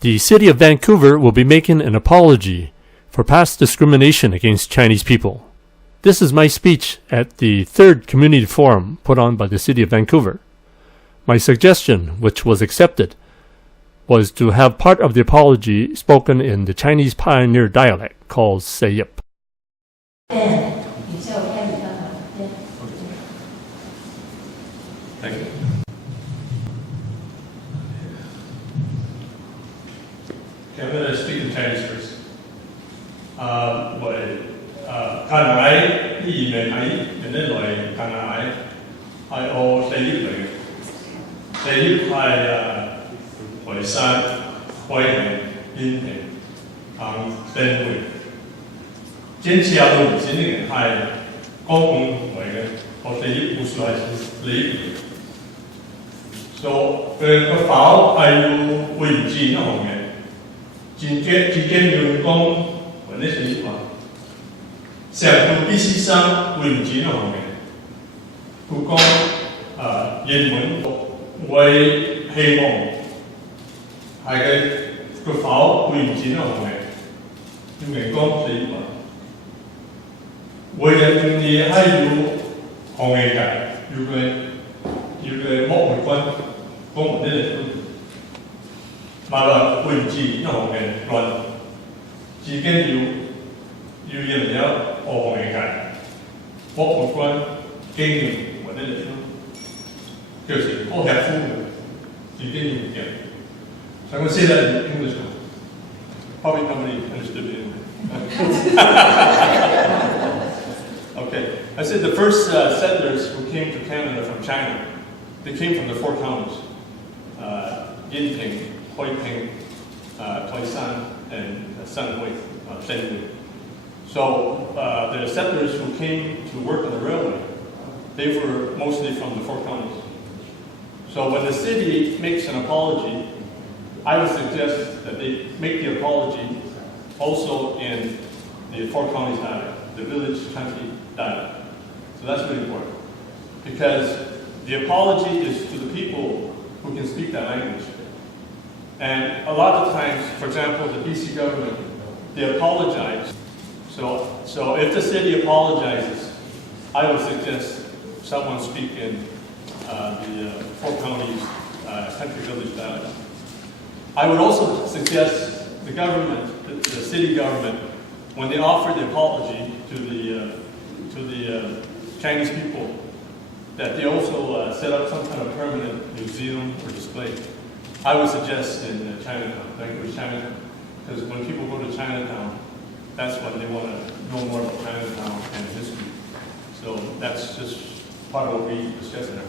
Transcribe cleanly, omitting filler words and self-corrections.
The City of Vancouver will be making an apology for past discrimination against Chinese people. This is my speech at the third community forum put on by the City of Vancouver. My suggestion, which was accepted, was to have part of the apology spoken in the Chinese pioneer dialect called Sai Yip. Thank you. Okay, I'm going to speak in Chinese first. 加拿大啲移民喺人哋來加拿大係我第一嚟嘅，第一係台山、開平、延平、Xinhui，堅持有到唔少啲人係公共嚟嘅，我第一故事係你。所以佢個否係要會唔知一項嘅，自己要講或者是話。成個必須生會唔止一項嘅，佢講英文會希望係嘅個否會唔止一項嘅，要人講四話，為人用嘢係要行業嘅，要嘅剝回軍講唔啲嚟，話會唔止一項嘅論，自己要人有學行業剝回軍經驗或者嚟咯，就是好吃苦嘅，自己要嘅。So I'm going to say that in English now. Probably nobody understood it anyway. Okay, I said the first settlers who came to Canada from China, they came from the four counties, Enping, Kaiping, Taishan, and Xinhui. So the settlers who came to work on the railway, they were mostly from the four counties. So when the city makes an apology, I would suggest that they make the apology also in the four counties dialect, the village country dialect. So that's really important. Because the apology is to the people who can speak that language. And a lot of times, for example, the BC government, they apologize. So if the city apologizes, I would suggest someone speak in the four counties country village dialect. I would also suggest the government, the city government, when they offer the apology to the Chinese people, that they also set up some kind of permanent museum or display. I would suggest in Chinatown, Vancouver, Chinatown, because when people go to Chinatown, that's when they want to know more about Chinatown and history. So that's just part of what we discussed there.